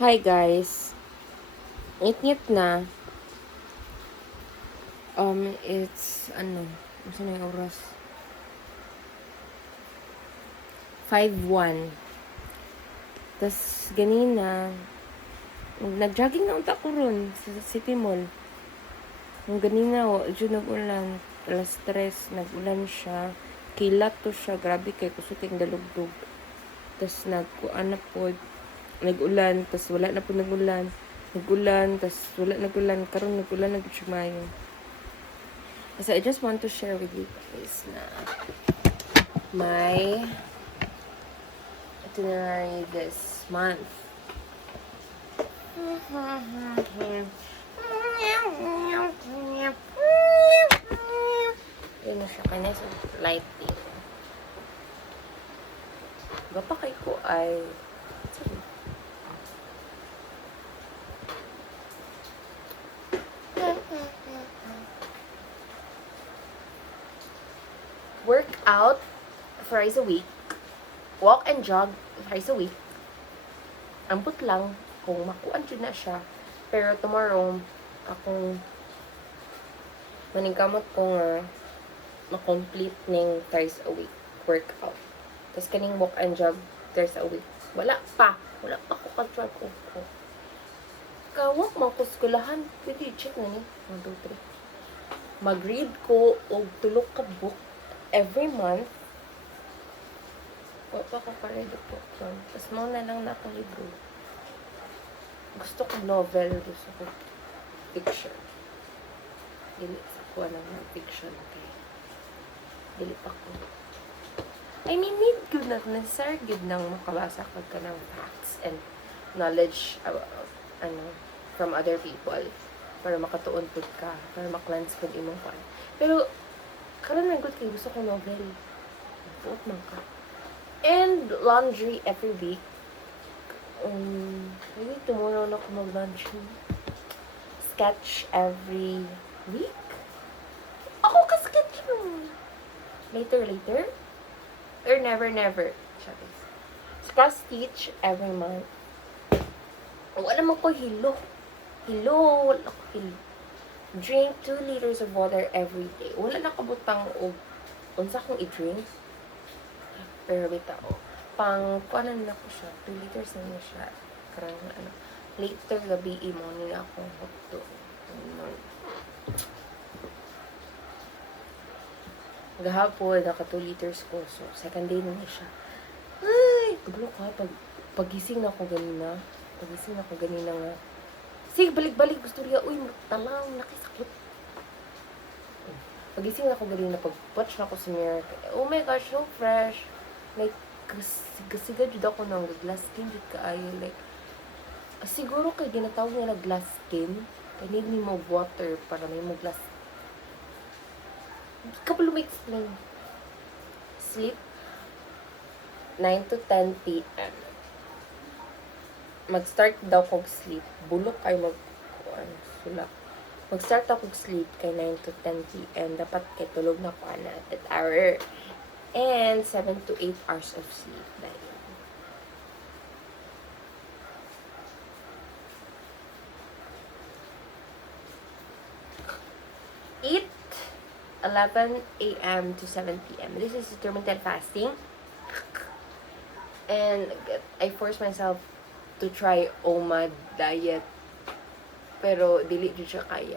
Hi guys, ngit-ngit na. It's ano na yung oras? 5:01. Tas ganina, nag-jogging na unta ko ron sa City Mall. Nung ganina, dyan nag-ulan. Alas 3, nag-ulan siya. Kilat to siya. Grabe kay kusuting dalugdog. Tas nag-uan na po. Nag-ulan, tas wala na po nag-ulan. Nag-ulan, tas wala nag-ulan. Karon nag-ulan na po siya mayo. So I just want to share with you guys na my itinerary this month. Yun na siya kanya sa lighting. Gapakay ko ay work out thrice a week, walk and jog thrice a week. Amput lang kung makuan dyan na siya. Pero tomorrow, akong maningkamot ko nga na-complete ning thrice a week workout. Tapos kaning walk and jog thrice a week. Wala pa ko ka-jog ko. Kawak mo ko skulahan. Pwede check na ni. 1, 2, 3. Mag-read ko og tulok ka book every month. Wala pa ko pa-read po. Tapos mo na lang nakalibro. Gusto ko novel. Gusto ko fiction. Dili sa kuha ng fiction. Okay. Dili pa ko. I mean, need good na. Necessary good nang makabasa ka ng facts and knowledge from other people. Para makatuon pud ka. Para maklans pud imong pan. Pero, karon na good kay gusto ko novel. Buot man ka. And laundry every week. Maybe tomorrow na ako mag-laundry. Sketch every week. Ako ka-sketch mo. Later? Or never. Cross stitch every month. Wala naman ko hilo. Wala ko hilo. Drink 2 liters of water every day. Wala na kabutang og unsa kong i-drink. Pero bitaw. Kuanan na ko siya. 2 liters na niya siya. Karang later gabi mo nila akong hotdog. Gahapon, naka 2 liters ko. So, second day na niya siya. Ay! Kablo ka. Pagising na ako ganina. Nga. Sige, balik. Gusto rin. Uy, talang. Nakisakit. Pagising na ako ganina. Pag-watch na ako sa mirror. Oh my gosh, so fresh. Like, kasiga jud ako ng glass skin. Jud kaayo. Like, siguro kay ginatawag nila glass skin. Kaya need mo water para may mo glass. Kapalo may explain. Sleep 9 to 10 p.m. Mag-start daw kong sleep. Bulok ay sulak. Mag-start ako sleep kay 9 to 10 p.m. Dapat kay tulog na ko na at that hour. And 7 to 8 hours of sleep. Dahil. Eat 11 a.m. to 7 p.m. This is intermittent fasting. And I force myself to try OMAD diet. Pero dili jud siya kaya.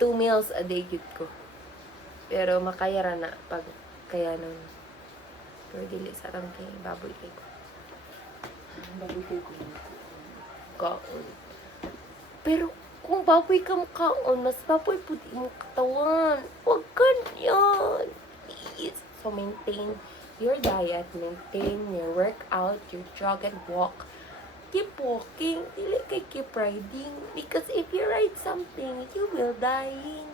2 meals a day gid ko. Pero makaya ra na pag kaya nun. Pero dili sa rang kay baboy kay ko. Kaon. Pero kung baboy ka makaon, mas baboy po di mo katawan. Huwag ganyan. Please. So, maintain your diet. Maintain your workout, your jog and walk. Keep walking. Dili kay keep riding. Because if you ride something, you will dying.